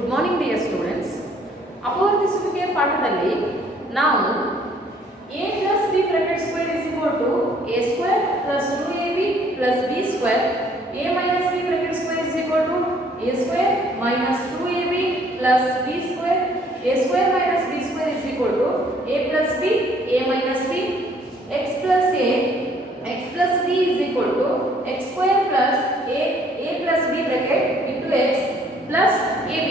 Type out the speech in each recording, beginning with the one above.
Good morning dear students. ಅಪವರ್ತಿಸುವಿಕೆಯ ಪಾಠದಲ್ಲಿ ನಾವು a plus b bracket square is equal to a square plus 2ab plus b square, a minus b bracket square is equal to a square minus 2ab plus b square, a square minus b square is equal to a plus b, a minus b, x plus a, x plus b is equal to x square plus a plus b bracket into x plus ab.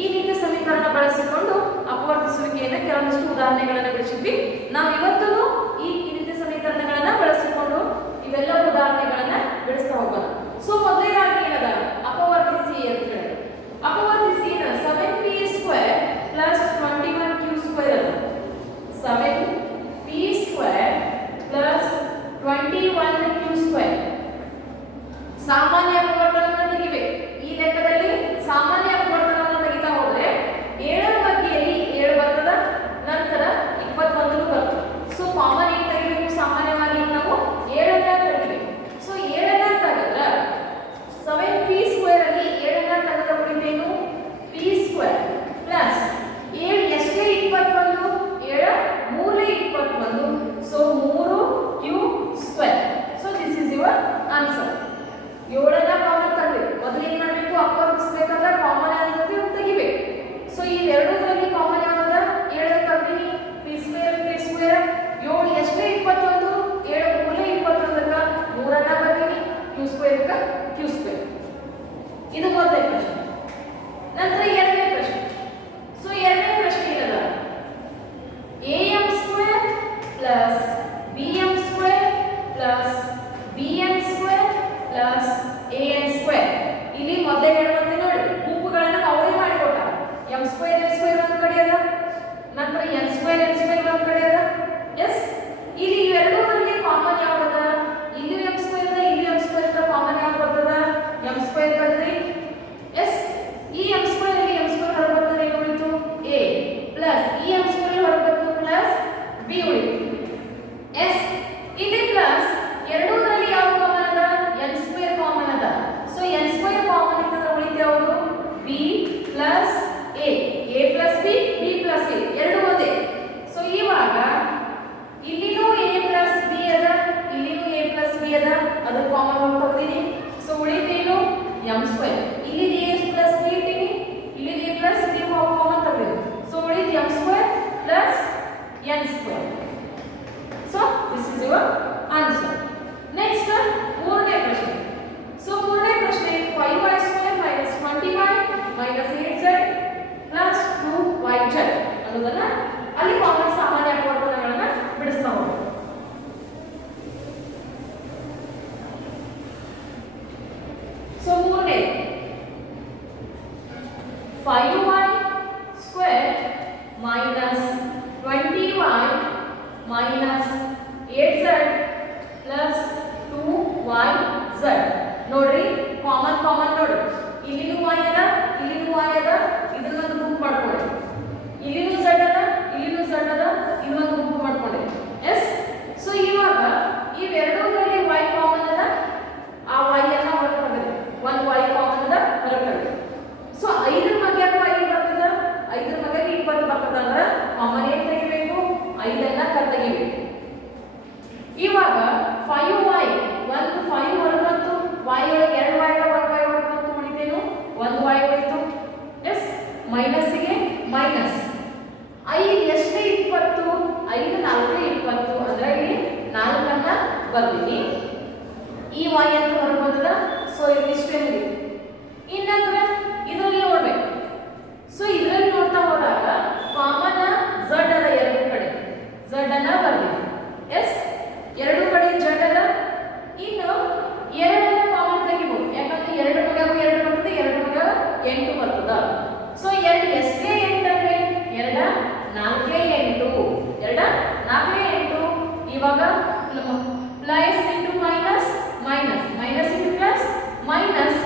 ಈ ರೀತಿಯ ಸಮೀಕರಣ ಬಳಸಿಕೊಂಡು ಅಪವರ್ತಿಸುವಿಕೆಯನ್ನು ಕೆಲವೊಂದಿಷ್ಟು ಉದಾಹರಣೆಗಳನ್ನು ಬಿಡಿಸಿದ್ವಿ. ನಾವು ಇವತ್ತು ಈ ರೀತಿಯ ಸಮೀಕರಣಗಳನ್ನು ಬಳಸಿಕೊಂಡು ಇವೆಲ್ಲ ಉದಾಹರಣೆಗಳನ್ನು ಬಿಡಿಸ್ತಾ ಹೋಗೋಣ. ಸೊ ಮೊದಲನೇದಾಗಿ ಏನದ ಅಪವರ್ತಿಸಿ ಅಂತ ಹೇಳಿ, ಅಪವರ್ತಿಸಿ 7p square plus 21q square ಅದ 7p square plus 21q square ಸಾಮಾನ್ಯ ಅಪವರ್ತನವನ್ನು ತೆಗಿಬೇಕು. ಈ ಲೆಕ್ಕದಲ್ಲಿ ಸಾಮಾನ್ಯ ಅಪವರ್ತನವನ್ನು ತೆಗಿತಾ ಹೋದ್ರೆ 7ರ ಬಗ್ಗೆಯಲ್ಲಿ 7 ಬರ್ತದ, ನಂತರ 21 ಬರ್ತದೆ. ಸೊ ಕಾಮನ್ ಏನು ತೆಗಿಬೇಕು? ಸಾಮಾನ್ಯವಾಗಿ ನಾವು 7ನ್ನ ತೆಗಿಬೇಕು. ಸೊ 7ನ್ನ ತೆಗೆದ್ರೆ 7p ಸ್ಕ್ವೇರ್ ಅಲ್ಲಿ 7ನ್ನ ತೆಗೆದ್ರೆ ಉಳಿದೇನು p ಸ್ಕ್ವೇರ್ ಪ್ಲಸ್ 7 ಎಷ್ಟೇ 21, 7 3 21, so 3q square. So this is your answer. 7ನ್ನ ಕಾಮನ್ ತೆಗಿಬೇಕು. ಮೊದಲು ಏನು ಮಾಡಬೇಕು? ಅಪವರ್ತಿಸಬೇಕಂದ್ರೆ ಕಾಮನ್ ಯಾವ್ದು ತೆಗಿಬೇಕು. ಸೊ ಈ ಎರಡರಲ್ಲಿ ಕಾಮನ್ ಯಾವ್ದದ? 7 ತೆಗ್ದೀನಿ, p ಸ್ಕ್ವೇರ್ p ಸ್ಕ್ವೇರ್ 7 ಎಷ್ಟೇ 21, 7 3 21ಕ್ಕ 3ನ್ನ ಬರ್ತೀನಿ, q ಸ್ಕ್ವೇರ್ಕ್ಕ q ಸ್ಕ್ವೇರ್. ಇದು ಮೊದಲನೇ ಪ್ರಶ್ನೆ. ನಂತರ ಎರಡನೇ ಪ್ರಶ್ನೆ. ಸೊ ಎರಡನೇ ಪ್ರಶ್ನೆ ಏನದ? am square plus bm square plus bn square plus an square. ಇಲ್ಲಿ ಮೊದಲೇ ಹೇಳುವಂತೆ ನೋಡಿ, ಗುಂಪುಗಳನ್ನು ಅವರೇ ಮಾಡಿಕೊಟ್ಟ. m ಸ್ಕ್ವೇರ್ n ಸ್ಕ್ವೇರ್ ಒಂದು ಕಡೆ ಅದ, ನಂತರ n ಸ್ಕ್ವೇರ್ ಒಂದು ಕಡೆ ಅದ. ಎಸ್, ಇಲ್ಲಿ ಇವೆರಡರಲ್ಲಿ ಕಾಮನ್ ಯಾವ್ದದ? ಇಲ್ಲಿ m ಸ್ಕ್ವೇರ್ ಅದ, ಇಲ್ಲಿ m ಸ್ಕ್ವೇರ್ ಅದ. ಕಾಮನ್ ಯಾವ್ದು ಬರ್ತದ? m ಸ್ಕ್ವೇರ್ ಬರ್ತದೆ. ಎಸ್, ಈ m ಸ್ಕ್ವೇರ್ ಇಲ್ಲಿ m ಸ್ಕ್ವೇರ್ ಹೊರ ಬರ್ತದೆ, ಏನು ಉಳಿತು? a ಪ್ಲಸ್ ಈ m ಸ್ಕ್ವೇರ್ ಹೊರ ಬರ್ತದೆ ಪ್ಲಸ್ b ಉಳಿತು. ಎಸ್, ಇಲ್ಲಿ ಪ್ಲಸ್ ಎರಡೂರಲ್ಲಿ ಯಾವ್ದು ಕಾಮನ್ ಅದ? n ಸ್ಕ್ವೇರ್ ಕಾಮನ್ ಅದ. ಸೊ n ಸ್ಕ್ವೇರ್ ಕಾಮನ್ ಇತ್ತಂದ್ರೆ ಉಳಿತು ಯಾವುದು? b plus a plus b, b plus a ಎರಡು ಒಂದೇ. ಸೊ ಇವಾಗ ಇಲ್ಲಿನೂ a ಪ್ಲಸ್ b ಅದ, ಇಲ್ಲಿನೂ a ಪ್ಲಸ್ b ಅದ, ಅದು ಕಾಮನ್ ಹೋಗ್ತೀನಿ. ಸೊ ಉಳಿತೇನು? m square. ಇಲ್ಲಿ a ಪ್ಲಸ್ b ಇಟ್ಟಿನಿ, ಇಲ್ಲಿ a ಪ್ಲಸ್ b ಕಾಮನ್ ತಗೋಬೇಕು. ಸೊ ಉಳಿತು m square plus n square. So this is your answer. Next ಮೂರನೇ ಪ್ರಶ್ನೆ. ಸೊ ಮೂರನೇ ಪ್ರಶ್ನೆ 5y square minus 20y minus 8z plus 2yz ಅನ್ನೋದನ್ನ ಅಲ್ಲಿ ಕಾಮನ್ ಸಾಮಾನ್ಯ ಅಪವರ್ತನಗಳನ್ನ ಬಿಡಿಸ್ತಾ ಹೋಗೋಣ. ಸೊ ಮೂರನೇ 5y square minus 20y minus 8z plus 2yz. ನೋಡ್ರಿ, ಕಾಮನ್ ನೋಡ್ರಿ, ಇಲ್ಲಿನೂ y ಅದ, ಇಲ್ಲಿನೂ y ಅದ, ಇದನ್ನೊಂದು ಗುಂಪು ಮಾಡ್ಕೊಳ್ಳಿ. ಇಲ್ಲಿನೂ z ಅದ, ಇಲ್ಲಿನೂ z ಅದ, ಇನ್ನೊಂದು ಗುಂಪು ಮಾಡ್ಕೊಳ್ಳಿ. ಎಸ್, ಸೊ ಇವಾಗ ಇವೆರಡೂರಲ್ಲಿ y ಕಾಮನ್ ಅದ, ಆ y ಅನ್ನ ಹೊರಗೆ ತೆಗೆದು ಒಂದು y ಕಾಮನ್ ಅದ ಹೊರಗೆ ತೆಗೆದು. ಸೊ 5ರ ಮಗ್ಯಾಗ y ಬರ್ತದ, 5ರ ಮಗ್ಯಾಗ 20 ಬರ್ತದ ಅಂದ್ರೆ ಕಾಮನ್ ಏನು ತೆಗಿಬೇಕು? 5ನ್ನ ತೆಗಿಬೇಕು. ಇವಾಗ 5y ಒಂದು 5 ಹೊರಗೆ ಬಂತು, y ಒಳಗೆ 2y ದ 1y ಹೊರಗೆ ಬಂತು, ಉಳಿತೇನು? 1y ಉಳಿತು. ಎಸ್, ಮೈನಸ್ಗೆ ಮೈನಸ್ 5 ಎಷ್ಟೇ 20, 5 4 20 ಅಂದ್ರೆ ಇಲ್ಲಿ 4ನ್ನ ಬರ್ತೀನಿ. ಈ y ಅಂತ ಹೊರಗೆ ಬಂದದ, ಸೊ ಇಲ್ಲಿ ಇಷ್ಟೇ ಮುಗಿತು. ಇನ್ನಂದ್ರ ಇದರಲ್ಲಿ ನೋಡ್ಬೇಕು. ಸೊ ಇದರಲ್ಲಿ ನೋಡ್ತಾ ಹೋದಾಗ ಕಾಮನ್ z ಅದ, ಎರಡು ಕಡೆ z ಅನ್ನ ಬರ್ತೀನಿ. ಎಸ್, ಎರಡು ಕಡೆ z ಅದ. ಇನ್ನು 2ನ್ನ ಕಾಮನ್ ತೆಗಿಬಹುದು, ಯಾಕಂದ್ರೆ 2 ಮಗವು 2 ಬರ್ತದೆ, 2 ಮಗ 8 ಬರ್ತದ. ಸೊ 2 ಎಷ್ಟೇ 8 ಅಂದ್ರೆ 2 4 8, 2 4 8. ಇವಾಗ plus into minus minus, minus into plus minus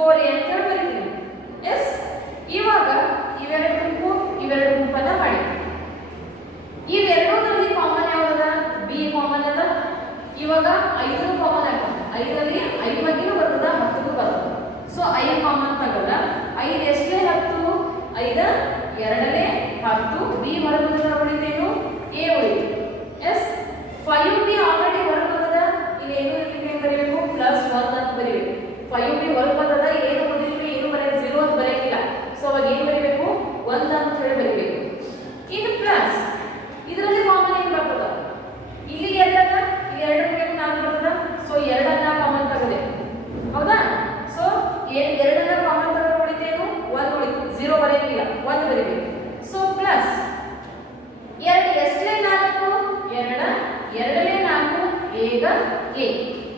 4a ಅಂತ ಬರೀತೀನಿ. ಎಸ್, ಇವಾಗ ಇವೆರಡು ಗುಂಪನ್ನ ಮಾಡಿ. ಇವೆರಡರಲ್ಲಿ ಕಾಮನ್ ಯಾವ್ದದ? ಬಿ ಕಾಮನ್ ಅದ. ಇವಾಗ 5 ಕಾಮನ್ ಆಗ 5ರಲ್ಲಿ 5 ಬಗ್ಗೆನೂ ಬರ್ತದ, 10ಗೂ ಬರ್ತದ. So 5 common ತಗಲ್ಲ. 5 ಎಷ್ಟೇ 10, 5 2ನೇ 10. ಬಿ ಹೊರಬಂದ ಉಳಿತೇನು? ಎ ಉಳಿತು. ಎಸ್, 5b ಆಲ್ರೆಡಿ ಹೊರಬಂದದ. ಇನ್ನೇನು ಇರ್ಲಿಕ್ಕೆ ಬರೀಬೇಕು, +1 ಅಂತ ಬರೀಬೇಕು. 5b ಹೊರಬಂದದ, ಏನು ಉಳಿದಿಲ್ಲ, ಏನು ಬರೆಯ 0 ಅಂತ ಬರೆಯಲಿಲ್ಲ. ಸೊ ಅವಾಗ ಏನು ಬರೀಬೇಕು? 1 ಅಂತ ಹೇಳಿ ಬರೀಬೇಕು. ಇನ್ನು ಪ್ಲಸ್ ಇದರಲ್ಲಿ ಕಾಮನ್ ಏನು ಬರ್ತದ? ಇಲ್ಲಿ 2 ಅದ, ಇಲ್ಲಿ 2 ಮೇಲೆ 4 ಬರ್ತದ. ಸೊ 2ಅನ್ನ ಕಾಮನ್ ತಗದೆ, ಹೌದಾ? ಸೊ 2ಅನ್ನ ಕಾಮನ್ ತಗೋ ಉಳಿತೇನು? 1 ಉಳಿತು. 0 ಬರೆಯಲಿಲ್ಲ, 1 ಬರೀಬೇಕು. ಸೊ ಪ್ಲಸ್ 2 ಎಷ್ಟೇ 4? 2ನೇ 4 ಈಗ a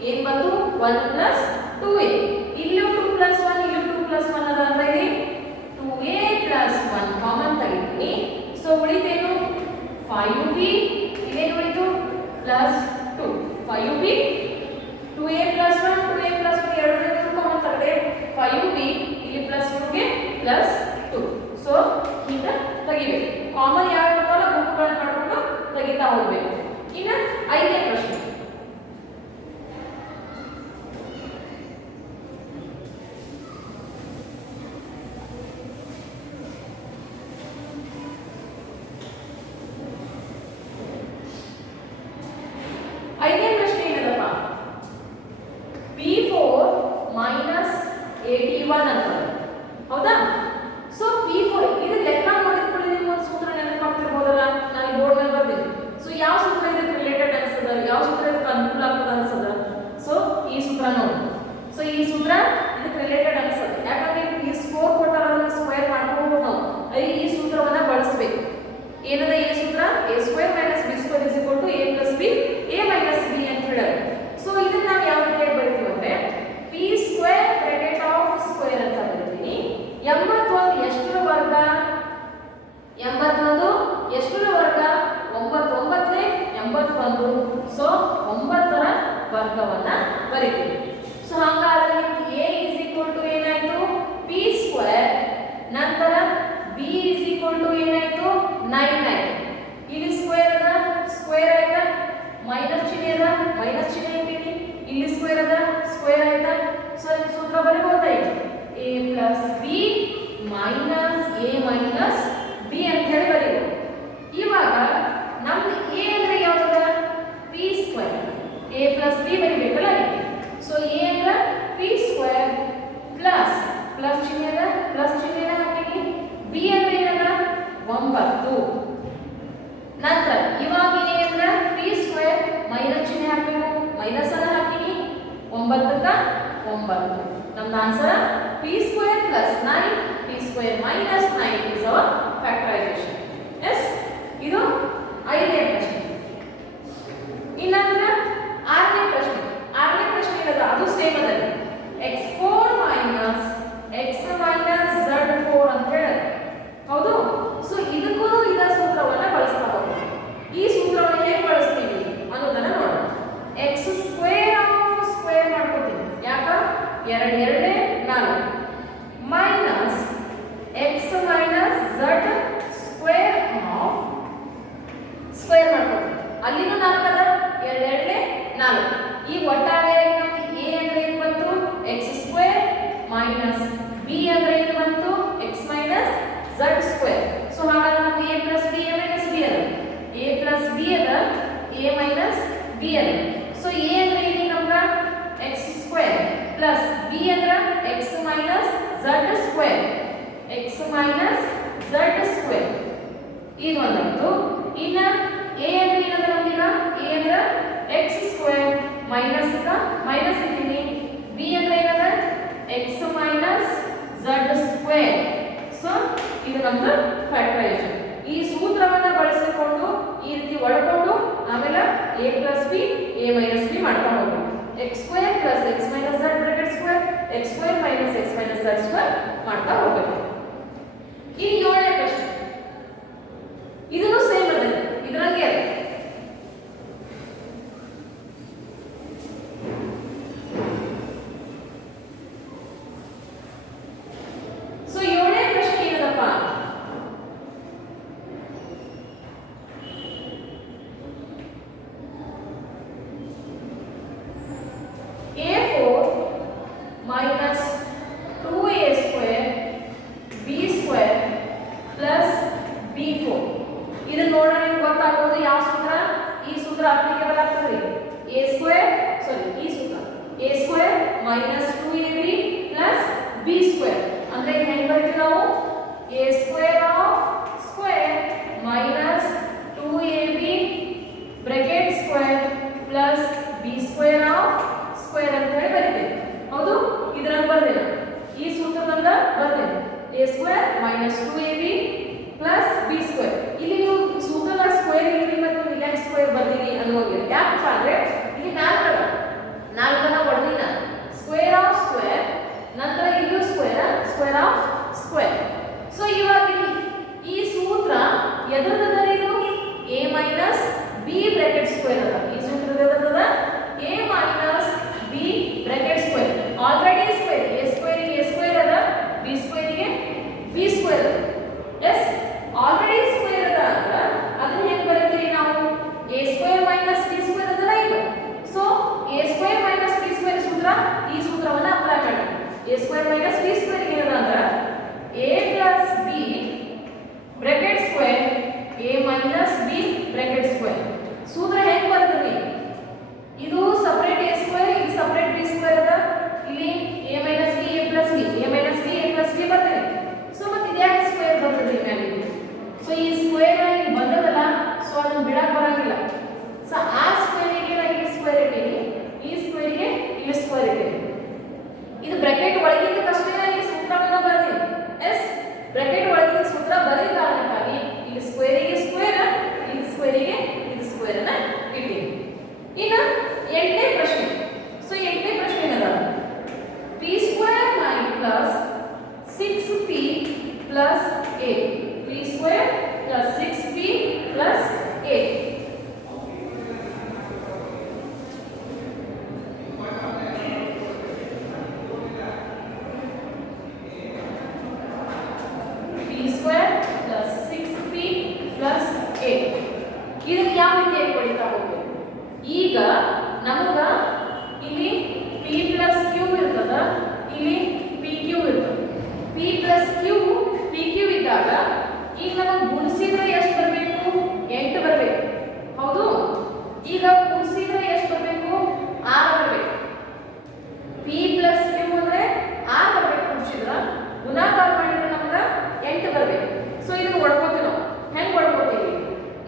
ಏನ್ ಬಂತು? 1 + 2a. ಇಲ್ಲೂ 2 + 1, ಇಲ್ಲೂ 2 + 1 ಅದ ಅಂತ ಇಲ್ಲಿ 2a + 1 ಕಾಮನ್ ತೆಗಿತೀನಿ. ಸೊ ಉಳಿತೇನು? 5b. ಇದೇನು ಉಳಿತು? +2. 5b 2a + 1, 2a + 1 ಎರಡನ್ನೂ ಕಾಮನ್ ತೆಗೆದೆ. 5b ಇಲ್ಲಿ +2ಗೆ +2. ಸೊ ಈಗ ತೆಗಿಬೇಕು. ಕಾಮನ್ ಯಾವ ಇರ್ತಾವಲ್ಲ ಗುಂಪುಗಳನ್ನು ಮಾಡ್ಕೊಂಡು ತೆಗಿತಾ ಹೋಗ್ಬೇಕು. ಇನ್ನು 5ನೇ ಪ್ರಶ್ನೆ. P4 - 81 ಅಂತ, ಹೌದಾ? ಸೊ P4 ಇದು ಲೆಕ್ಕ ಮಾಡಿದ್ಕೊಳ್ಳಿ. ನಿಮ್ಗೆ ಒಂದು ಸೂತ್ರ ನೆನಪಾಗ್ತಿರ್ಬೋದಲ್ಲ, ನಾನು ಬೋರ್ಡ್ ಮೇಲೆ ಬರ್ತೀನಿ. ಸೊ ಯಾವ ಸೂತ್ರ ಇದಕ್ಕೆ ರಿಲೇಟೆಡ್ ಅನ್ಸದ, ಯಾವ ಸೂತ್ರ ಇದಕ್ಕೆ ಅನುಕೂಲ ಆಗ್ತದ ಅನ್ಸದ? ಸೊ ಈ ಸೂತ್ರ ನೋಡಿ. ಸೊ ಈ ಸೂತ್ರ ಇದಕ್ಕೆ ರಿಲೇಟೆಡ್ ಅನ್ಸದ. ಯಾಕಂದ್ರೆ ಈ ಸ್ಕೋರ್ ಕೊಟ್ಟಾರ, ಅದನ್ನ ಸ್ಕ್ವೇರ್ ಮಾಡ್ಕೊಂಡು ನಾವು ಈ ಸೂತ್ರವನ್ನ ಬಳಸಬೇಕು. ಏನದ ಈ ಸೂತ್ರ? a² - b² = a + b, a - b ಅಂತ ಹೇಳೋದು. ಸೊ ಇದನ್ನ ನಾವು ಯಾವ ರೀತಿ ಬರೀತೀವಿ ಅಂದ್ರೆ p² (ಸ್ಕ್ವೇರ್) ಅಂತ ಬರೀತೀನಿ. 81 ಎಷ್ಟರ ವರ್ಗ? 81 ಎಷ್ಟರ ವರ್ಗ? 9 9ನೇ 81. ಸೊ 9ರ ವರ್ಗವನ್ನ ಬರೀತೀವಿ. ಸೊ ಹಾಗಾದ್ರೆ a ಏನಾಯ್ತು? p². ನಂತರ b ಏನಾಯ್ತು? 9 ಆಯ್ತು. ಇಲ್ಲಿ ಸ್ಕ್ವೇರ್ ಅದ, ಸ್ಕ್ವೇರ್ ಆಯ್ತಾ? ಮೈನಸ್ ಚಿಹ್ನೆ ಅದ, ಮೈನಸ್ ಚಿಹ್ನೆ ಇಟ್ಟಿನಿ. ಇಲ್ಲಿ ಸ್ಕ್ವೇರ್ ಅದ, ಸ್ಕ್ವೇರ್ ಆಯ್ತಾ? ಸೊ ಈ ಸೂತ್ರ ಬರೀಬಹುದಾಯ್ತು. a + b - a - b ಅಂತ ಹೇಳಿ ಬರೀಬಹುದು. ಇವಾಗ ನಮ್ದು a ಅಂದ್ರೆ ಯಾವ್ದದ? p². a + b ಬರೀಬೇಕಲ್ಲ. ಸೊ a ಅಂದ್ರೆ p² ಪ್ಲಸ್ ಚಿಹ್ನೆ ಅದ, ಪ್ಲಸ್ ಚಿಹ್ನೆನ ಹಾಕಿನಿ. b ಅಂದ್ರೆ ಏನದ? 9. ನಂತರ ಇವಾಗ a ಅಂದ್ರೆ p² ಮೈನಸ್ ಚಿಹ್ನೆ ಹಾಕಬೇಕು, ಮೈನಸ್ ಅನ್ನ ಹಾಕಿನಿ. 9ಕ್ಕೆ 9. ನಮ್ದು answer p² + 9, p² - 9 is our factorization. Yes, ಇದು 5ನೇ ಪ್ರಶ್ನೆ. ಇನ್ನಂದ್ರೆ 6ನೇ ಪ್ರಶ್ನೆ. 6ನೇ ಪ್ರಶ್ನೆ ಏನದ? ಅದು ಸೇಮ್ ಅದ. x4 - x - z4 ಅಂತ ಹೇಳೋದು, ಹೌದು? ಸೊ ಇದಕ್ಕೂ ಇದ ಸೂತ್ರವನ್ನ ಬಳಸ್ತಾ ಹೋಗ್ತೀವಿ. ಈ ಸೂತ್ರವನ್ನು ಹೇಗೆ ಬಳಸ್ತೀವಿ ಅನ್ನೋದನ್ನ ನೋಡೋಣ. x² ಸ್ಕ್ವೇರ್ ಮಾಡ್ಕೊತೀವಿ. ಯಾಕ? 2 2ನೇ 4 ಮೈನಸ್ x - z² ಸ್ಕ್ವೇರ್ ಮಾಡ್ಕೊತೀವಿ. ಅಲ್ಲಿನೂ 4 ಅದ, 2 2ನೇ 4. ಈ ಒಟ್ಟಾರೆ ನಮ್ಗೆ a ಅಂದ್ರೆ ಏನು ಬಂತು? x² ಮೈನಸ್ b ಅಂದ್ರೆ ಏನು ಬಂತು? x - z². ಸೊ ಹಾಗಾದ್ರೆ ನಮ್ಗೆ a + b a - b ಅದ, a + b ಅದ, a - b ಅದ. ಸೊ a ಅಂದ್ರೆ ಏನು ನಮ್ಗೆ? x² ಪ್ಲಸ್ b ಅಂದ್ರೆ x - z², x - z². ಈಗ ಒಂದಾಯ್ತು. ಇನ್ನ a ಅಂದ್ರೆ ಏನದ ನಮ್ಗೀಗ? a ಅಂದ್ರೆ x² ಮೈನಸ್ ಇದ್ದೀನಿ. b ಅಂದ್ರೆ ಏನದ? x - z². ಸೊ ಇದು ನಮ್ದು ಫ್ಯಾಕ್ಟರೈಸೇಷನ್. ಈ ಸೂತ್ರವನ್ನ ಬಳಸಿಕೊಂಡು ಈ ರೀತಿ ಒಳಕೊಂಡು ಆಮೇಲೆ a + b a - b ಮಾಡ್ತಾ ಹೋಗ್ಬೇಕು. x² + x - z (2), x² - x - z² ಮಾಡ್ತಾ ಹೋಗ್ಬೇಕು. ಇನ್ನು 7ನೇ ಪ್ರಶ್ನೆ. ಇದನ್ನು ಸೇಮ್ ಅದ, ಇದರಂಗೆ ಅದ. minus 2ab plus b square ಅಂದ್ರೆ ಇದು ಹೆಂಗ್ ಬರೀತೀವಿ ನಾವು a square of square minus 2ab bracket square plus b square of square ಅಂತ ಹೇಳಿ ಬರೀತೀವಿ ಹೌದು ಇದರಲ್ಲಿ ಬರ್ದೇನೆ ಈ ಸೂತ್ರದಿಂದ ಬರ್ದೇನೆ a square minus 2ab plus b square ಇಲ್ಲಿ ನೀವು ಸೂತ್ರದ ಸ್ಕ್ವೇರ್ ಇಲ್ಲಿ ಮತ್ತು ವಿಲನ್ ಸ್ಕ್ವೇರ್ ಬರ್ದಿರಿ ಅನ್ನೋಗಿಲ್ಲ ಯಾಕಪ್ಪ ಅಂದ್ರೆ ಇಲ್ಲಿ ನಾಲ್ಕನ್ನ ಹೊಡೆದಿನ ಸ್ಕ್ವೇರ್ ಆಫ್ ಸ್ಕ್ವೇರ್ ನಂತರ ಇಲ್ಲೂ ಸ್ಕ್ವೇರ್ ಆಫ್ ಸ್ಕ್ವೇರ್ ಸೊ ಇವಾಗ ಈ ಸೂತ್ರ ಎದುರದರೇನು a minus b bracket square ಅದ ಈ ಸೂತ್ರದ ಎದುರದ a minus b bracket square already square a square ಗೆ a ಸ್ಕ್ವೇರ್ ಅದ b ಸ್ಕ್ವೇರ್ ಗೆ b square is already square ಅದ ಅಂದ್ರೆ ಅದನ್ನ ಹೆಂಗ್ ಬರೀತೀವಿ ನಾವು a square minus b square ಅದಲ್ಲ ಇದು so a square minus b square ಸೂತ್ರ ಈ ಸೂತ್ರವನ್ನ ಅಪ್ಲೈ ಮಾಡಿ a square minus b square ಏನದ ಅಂದ್ರೆ a plus b bracket square a minus b bracket square ಸೂತ್ರ ಹೆಂಗ್ ಬರ್ತದೆ ಇದು ಸಪರೇಟ್ a ಸ್ಕ್ವೇರ್ ಇದು ಸಪರೇಟ್ b ಸ್ಕ್ವೇರ್ ಅದ ಇಲ್ಲಿ a minus b a plus b a minus b a plus b ಬರ್ತದೆ ಸೊ ಮತ್ತೆ ಇದ್ಯಾಕೆ ಸ್ಕ್ವೇರ್ ಬರ್ತದೆ ಮೇಲೆ ಸೊ ಈ ಸ್ಕ್ವೇರ್ ಇಲ್ಲಿ ಬಂದದಲ್ಲ ಸೊ ಅದನ್ನ ಬಿಡಕ್ಕೆ ಬರಂಗಿಲ್ಲ ಸೊ ಆ ಸ್ಕ್ವೇರ್ ಗೆ ಇಲ್ಲಿ ಸ್ಕ್ವೇರ್ ಇಟ್ಟಿನಿ ಈ ಸ್ಕ್ವೇರ್ ಗೆ ಇಲ್ಲಿ ಸ್ಕ್ವೇರ್ ಇಟ್ಟಿನಿ ಇದು ಬ್ರಾಕೆಟ್ ಒಳಗಿದ್ದಕ್ಕಷ್ಟೇ ನಾನು ಈ ಸೂತ್ರವನ್ನ ಬರ್ತೀನಿ ಎಸ್ ಬ್ರಾಕೆಟ್ ಒಳಗಿದ್ದ ಸೂತ್ರ ಬರೀ ಕಾರಣಕ್ಕಾಗಿ ಇಲ್ಲಿ ಸ್ಕ್ವೇರ್ ಗೆ ಸ್ಕ್ವೇರ್ ಇಲ್ಲಿ ಸ್ಕ್ವೇರ್ ಗೆ ಇದು ಸ್ಕ್ವೇರ್ ಅನ್ನ ಇಟ್ಟಿನಿ ಇನ್ನು ಎಂಟನೇ ಪ್ರಶ್ನೆ ಸೊ ಎಂಟನೇ ಪ್ರಶ್ನೆ ಏನದ p square plus 6p plus 8 p square plus 6p plus 8 p square plus 6p plus 8 ಇದಕ್ಕೆ ಯಾವ ರೀತಿಯಾಗಿ ಬರೀತಾ ಹೋಗ್ಬೇಕು ಈಗ ನಮಗ ಇಲ್ಲಿ p plus q ಇರ್ತದ ಇಲ್ಲಿ pq ಇರ್ತದ p plus q pq ಇದ್ದಾಗ ಈಗ ನಾವು ಗುಣಿಸಿದ್ರೆ ಎಷ್ಟು ಬರಬೇಕು 8 ಬರಬೇಕು ಹೌದು ಈಗ ಗುಣಿಸಿದ್ರೆ ಎಷ್ಟು ಬರಬೇಕು 6 ಬರಬೇಕು p plus q ಅಂದ್ರೆ 6 ಬರಬೇಕು ಗುಣಿಸಿದ್ರೆ ಗುಣಾಕಾರ ಮಾಡಿದ್ರೆ ನಮಗೆ 8 ಬರಬೇಕು ಸೊ ಇದನ್ನ ಹೊಡ್ಕೋತೀವಿ ನಾವು ಹೆಂಗ್ ಹೊಡ್ಕೋತೀವಿ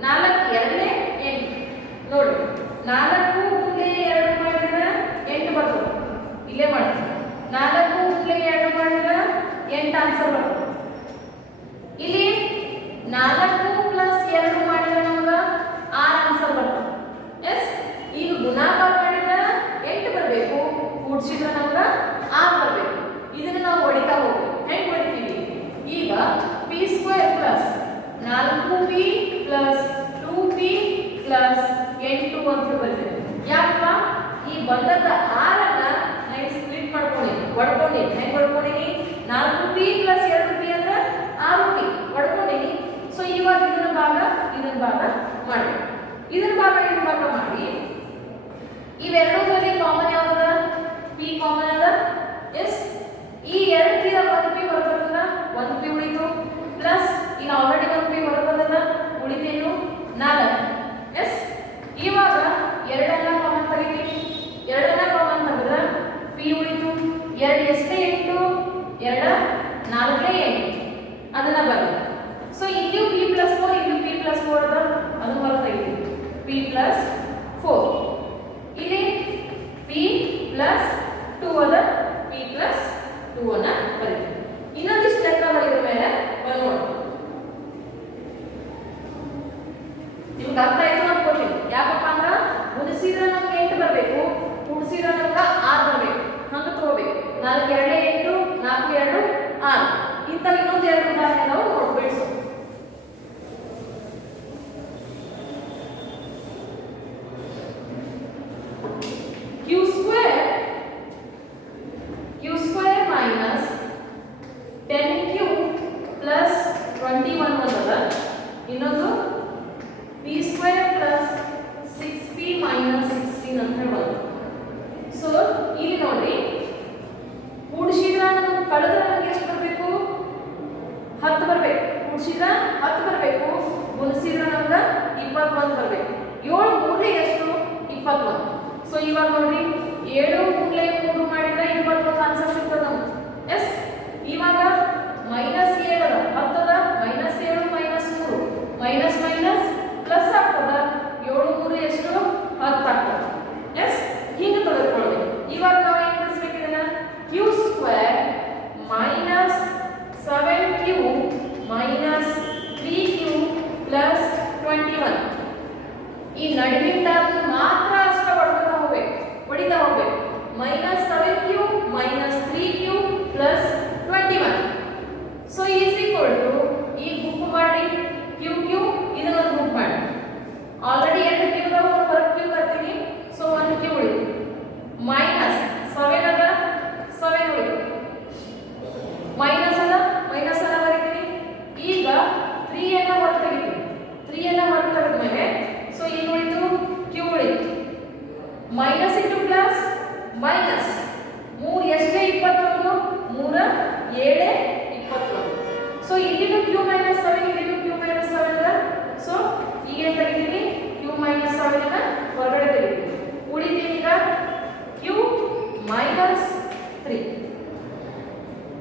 4 2 8 ನೋಡಿ 4 ಗುಂಡ್ಲೆ 2 ಮಾಡಿದ್ರೆ 8 ಬರ್ತದೆ ಇಲ್ಲೇ ಮಾಡ್ತೀವಿ 4 ಗುಂಡ್ಲೆ 2 ಮಾಡಿದ್ರೆ 8 ಆನ್ಸರ್ ಬರ್ತದೆ ಇಲ್ಲಿ 4 ಪ್ಲಸ್ 2 ಮಾಡಿದ್ರೆ ನಮಗೆ 6 ಆನ್ಸರ್ ಬರ್ತದೆ ಎಸ್ ಈಗ ಗುಣಾಕಾರ ಮಾಡಿದ್ರೆ 8 ಬರಬೇಕು ಕೂಡಿಸಿದ್ರೆ ನಮಗೆ 6 ಬರಬೇಕು ಇದನ್ನ ನಾವು ಹೊಡಿತಾ ಹೋಗ್ಬೇಕು ಹೆಂಗ್ ಹೊಡಿತೀವಿ ಈಗ p square plus 4p plus 2p plus 8 ಅಂತ ಬರ್ತದೆ ಯಾಕಪ್ಪ ಈ ಬಂದದ 6 ಅನ್ನ ನಾನು ಸ್ಪ್ಲಿಟ್ ಹೊಡ್ಕೊಂಡಿ ಹೆಂಗ್ ಹೊಡ್ಕೊಂಡಿನಿ 4p ಪ್ಲಸ್ 2p ಅಂದ್ರೆ 6p ಹೊಡ್ಕೊಂಡಿನಿ ಸೊ ಇವಾಗ ಇದನ್ನ ಭಾಗ ಮಾಡಿ ಇದನ್ನ ಭಾಗ ಮಾಡಿ ಇವೆರಡರಲ್ಲಿ ಕಾಮನ್ ಯಾವ್ದದ p ಕಾಮನ್ ಅದ ಎಸ್ ಈ 2p ದ 1p ಹೊರಬರ್ತದ 1p ಉಳಿತು ಪ್ಲಸ್ ಈಗ ಆಲ್ರೆಡಿ 1p ಹೊರಬರ್ತದ ಉಳಿತೇನು 4 ಎಸ್ ಇವಾಗ ಎರಡನ್ನ ಕಾಮನ್ ತೆಗಿತೀವಿ ಎರಡನ್ನ ಕಾಮನ್ ತೆಗೆದ್ರೆ p ಉಳಿತು 2 ಎಷ್ಟೇ 8 2 4 8 ಅದನ್ನ ಬರ ಸೊ ಇಲ್ಲಿಯೂ p plus 4 ಇಲ್ಲಿಯೂ p plus 4 ಅದ ಅದು ಹೊರತಾಗಿದೆ p plus 4 ಇಲ್ಲಿ p plus 2 ಅದ p plus 2 ಅನ್ನ ಬರೀತೀವಿ ಇನ್ನೊಂದಿಷ್ಟು ಲೆಕ್ಕ ಬರೆದ ಮೇಲೆ ಬರೋಣ ನಿಮ್ಗೆ ಅರ್ಥ ಆಯ್ತು ಅನ್ಕೋತೀನಿ ಯಾಕಪ್ಪ ಅಂದ್ರೆ ಗುಣಿಸಿದ್ರೆ ನಮ್ಗೆ 8 ಬರಬೇಕು ಕೂಡಿಸಿದ್ರೆ ನಮ್ಗೆ 6 ಬರಬೇಕು ಹಂಗೆ ತಗೋಬೇಕು 4 2 8 4 2 6 ಇಂಥ ಇನ್ನೊಂದು 2 ಉದಾಹರಣೆ ನಾವು ನೋಡ್ಬಿಡ್ಸೋಣ q square minus 10q plus 21 ಬಂದದ ಇನ್ನೊಂದು p square plus 6p minus 16 ಅಂತ ಹೇಳಬಹುದು ಸೊ ಇಲ್ಲಿ ನೋಡಿ ಕೂಡಿಸಿದ್ರೆ ನಮಗೆ ಕಳೆದ್ರೆ ನಮಗೆ ಎಷ್ಟು ಬರಬೇಕು 10 ಬರಬೇಕು ಕೂಡಿಸಿದ್ರೆ 10 ಬರಬೇಕು ಗುಣಿಸಿದ್ರೆ ನಮಗೆ 21 ಬರಬೇಕು 7 ಮೂರನೇ ಎಷ್ಟು 21 ಸೊ ಇವಾಗ ನೋಡಿ 7 3 3 ಮಾಡಿದ್ರೆ ಮೈನಸ್ 3.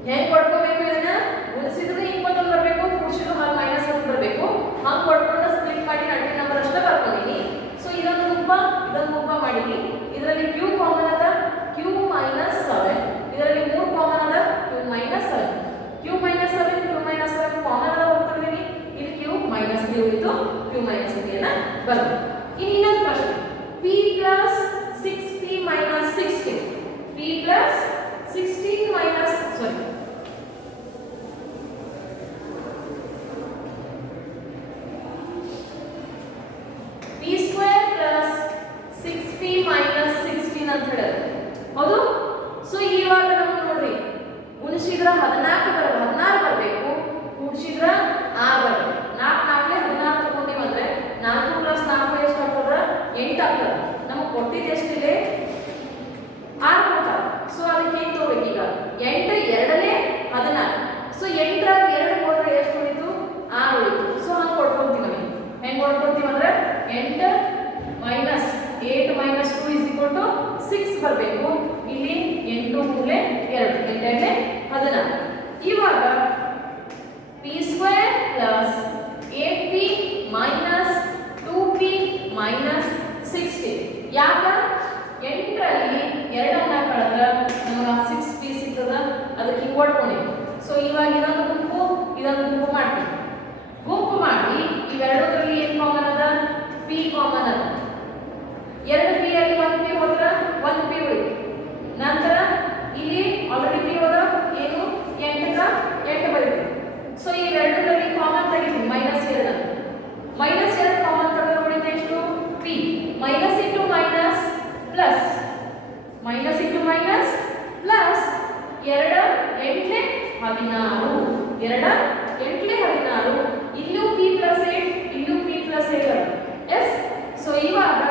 ಹೆಂಗ್ ಕೊಡ್ಕೋಬೇಕು ಇದನ್ನ? ಗುಣಿಸಿದ್ರೆ ಇಪ್ಪತ್ತೊಂದು ಬರಬೇಕು, ಕೂಡಿಸಿದ್ರು ಹಾಗೆ ಮೈನಸ್ 1 ಬರಬೇಕು. ಹಂಗೆ ಕೊಡ್ಕೊಂಡು ಸ್ಪ್ಲಿಟ್ ಮಾಡಿ ನಡುವಿನ ನಂಬರ್ ಅಷ್ಟೇ ಬರ್ಕೊಂಡಿನಿ. ಸೊ ಇದೊಂದು ಗುಂಪ ಮಾಡೀನಿ. ಇದರಲ್ಲಿ q ಕಾಮನ್ ಅದ, q ಮೈನಸ್ 7. ಇದರಲ್ಲಿ 3 ಕಾಮನ್ ಅದ, q minus 7. q minus 7 common ಅದ ಹೋಗ್ತಿದ್ದೀನಿ. ಇಲ್ಲಿ q ಮೈನಸ್ 3 ಉಳಿತು, q ಮೈನಸ್ 3 ಅನ್ನ ಬರೋದು. ಇನ್ನು ಇನ್ನೊಂದು ಪ್ರಶ್ನೆ, p plus 6p minus 16. p plus 16 minus p square plus 6p minus 16 ಅಂತ ಹೇಳಿದ್ರೆ ಹೌದು. ಸೊ ಇವಾಗ ನಮ್ಗೆ ನೋಡ್ರಿ, ಗುಣಿಸಿದ್ರ 16 ಬರಬೇಕು, ಕೂಡಿಸಿದ್ರ 6 ಬರಬೇಕು. 4 16 ತಗೊಂಡಿವಿ ಅಂದ್ರೆ 4 ಪ್ಲಸ್ 4 ಎಷ್ಟು ಆಗ್ತದ? 8 ಆಗ್ತದ. ನಮಗೆ ಕೊಟ್ಟಿದ್ದು ಎಷ್ಟಿದೆ? 6 ಕೊಡ್ತಾರ. ಸೊ ಅದಕ್ಕೆ ಏನು ತಗೋಬೇಕು ಈಗ? 8 ಎರಡನೇ 16. ಸೊ 8ರಾಗ 2 ಹೋದ್ರೆ ಎಷ್ಟು ಉಳಿತು? 6 ಉಳಿತು. ಸೊ ಹಂಗೆ ಕೊಡ್ಕೊಂತೀವಿ ನಮಗೆ. ಹೆಂಗೆ ಕೊಡ್ಕೊಂತೀವಿ ಅಂದ್ರೆ 8 minus 8 minus 2 is equal to 6 ಬರಬೇಕು. ಇಲ್ಲಿ 8 ಮೂಲೆ 2, 8 16. ಇವಾಗ p square plus 8p minus 2p minus 16. ಯಾಕ? 8ರಲ್ಲಿ 2 ಕಳೆದ್ರೆ ನಮಗೆ 6p ಸಿಗ್ತದ. ಅದಕ್ಕೆ ಹಿಂಗೆ ಕೊಡ್ಕೊಂಡಿವಿ. ಸೊ ಇವಾಗ ಇದೊಂದು ಗುಂಪು ಮಾಡ್ತೀವಿ. ಗುಂಪು ಮಾಡಿ ಇವೆರಡರಲ್ಲಿ ಏನು ಕಾಮನ್ ಅದ? p ಕಾಮನ್ ಅದ. 2p ಅಲ್ಲಿ 1p ಹೋದ್ರ 1p ಉಳಿತು. ನಂತರ ಇಲ್ಲಿ ಆಲ್ರೆಡಿ p ಹೋದ ಏನು? 8 ಬರುತ್ತೆ. ಸೊ ಈ ಎರಡರಲ್ಲಿ ಕಾಮನ್ ತೆಗಿತೀವಿ, ಮೈನಸ್ 2. ಮೈನಸ್ 2 ಕಾಮನ್ ತೆಗೆದ್ರೆ ಉಳಿದ ಎಷ್ಟು? p. Minus into minus plus, minus into minus plus 2 8 16. 2 8 16. ಇಲ್ಲೂ p ಪ್ಲಸ್ 8, ಇಲ್ಲೂ p ಪ್ಲಸ್ 8. ಎಸ್. ಸೊ ಇವಾಗ